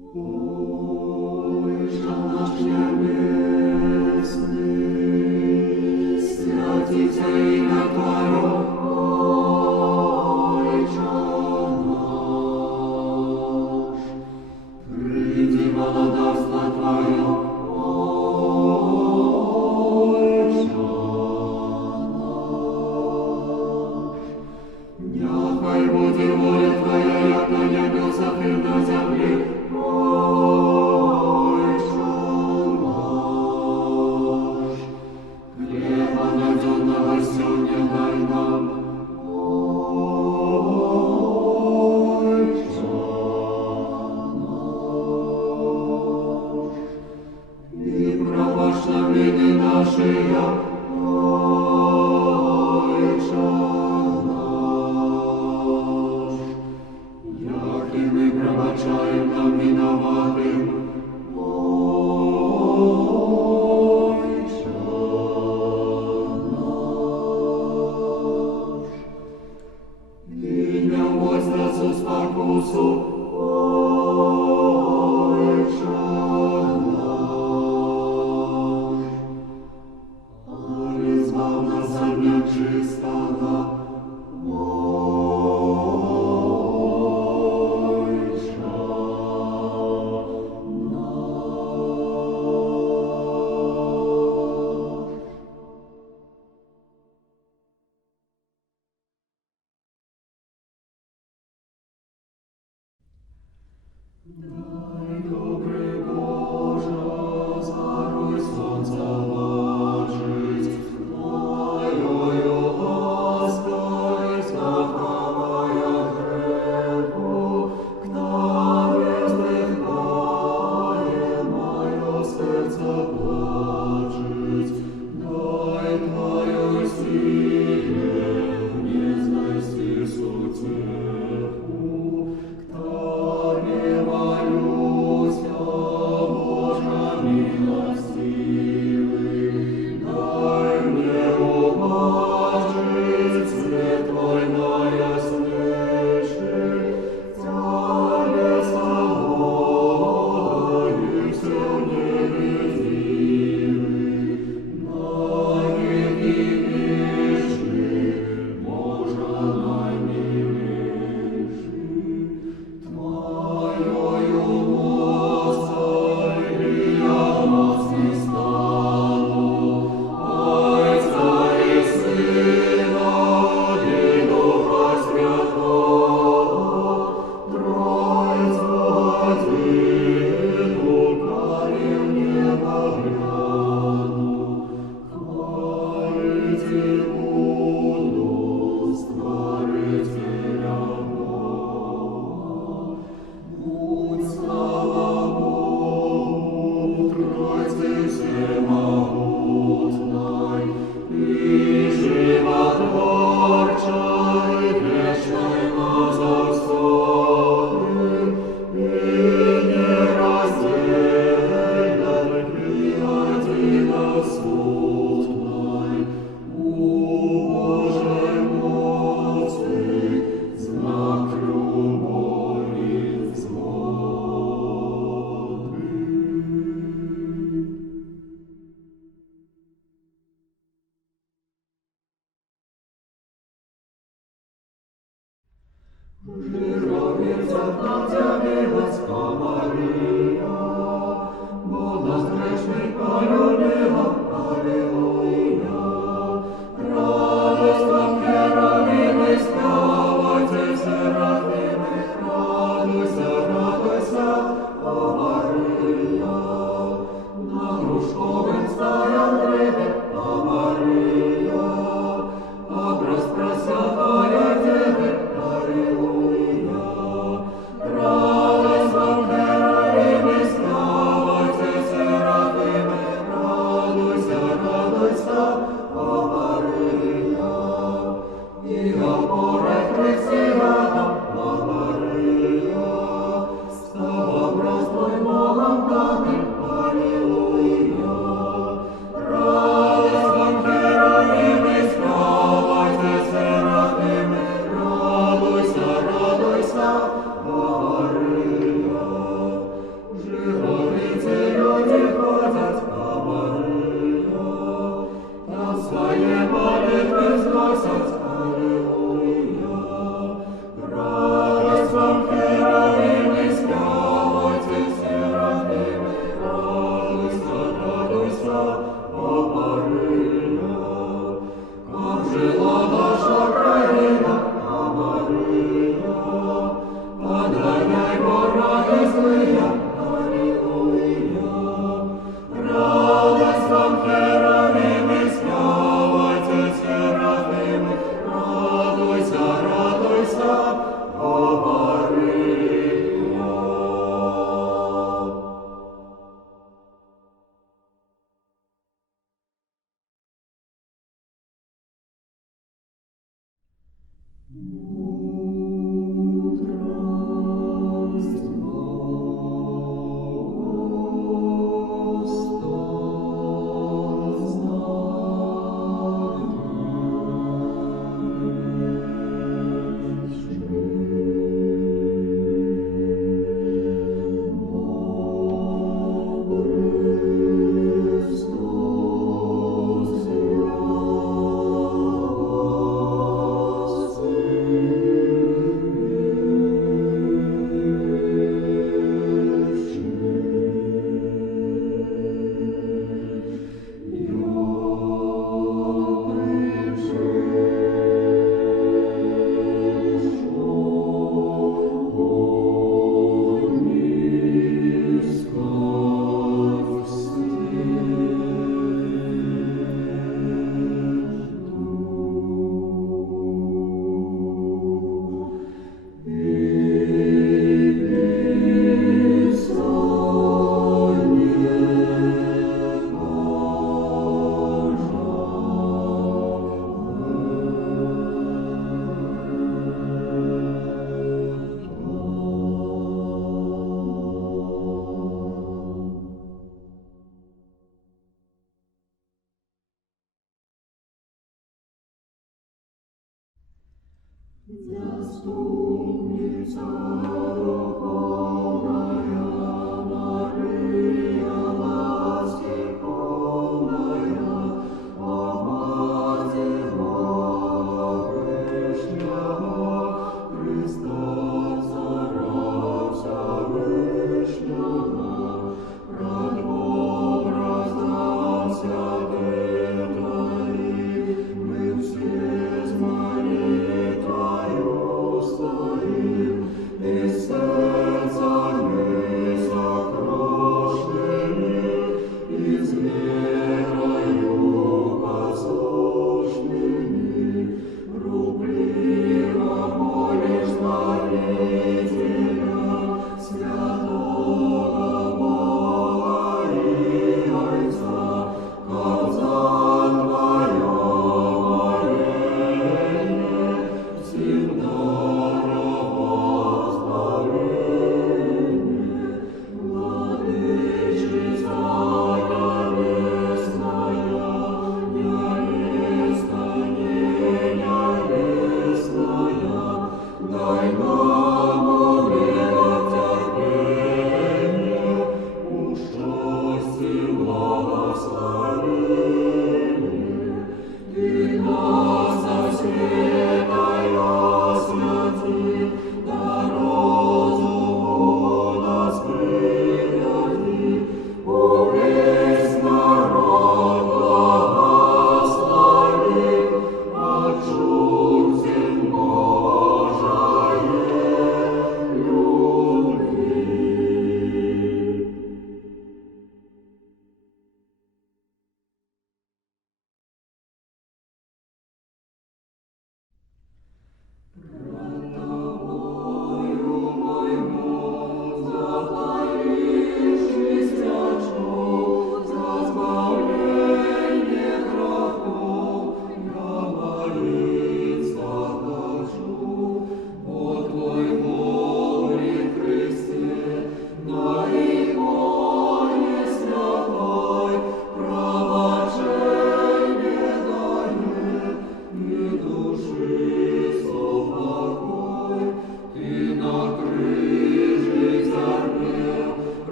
Отче наш небесный, святится имя Твое, Отче наш. Приди володарство Твое, Отче наш. Няхай будет воля Твоя, як на небесах и на земле, Отче наш. Хлеба найденного сегодня дай нам, Отче наш. И пробачь нам вины наши, Отче наш. Як и мы пробачаем нам виноватым, Отче наш. И не вводь нас в спокусу, Отче наш. Але избав нас от нечистого, Отче наш. Дай, добрый Боже, заруй солнца ложить, Твоею лаской знакомая греху, к Тебе вздыхает мое сердце плачет. Дай Твою силе незнайти сутеху, к Тебе молюся, Боже милостивый. Дай мне уважить свет Твой наяснейший, Тебе собой все невидимый, на веки вечный, Боже наимилейший. Твоею милостью я мощный стану, Отца и Сына и Духа Святого, Тройца Едину, карим ненаглядну. Хвалить буду Створителя Бога. Будь слава заступниця, духовна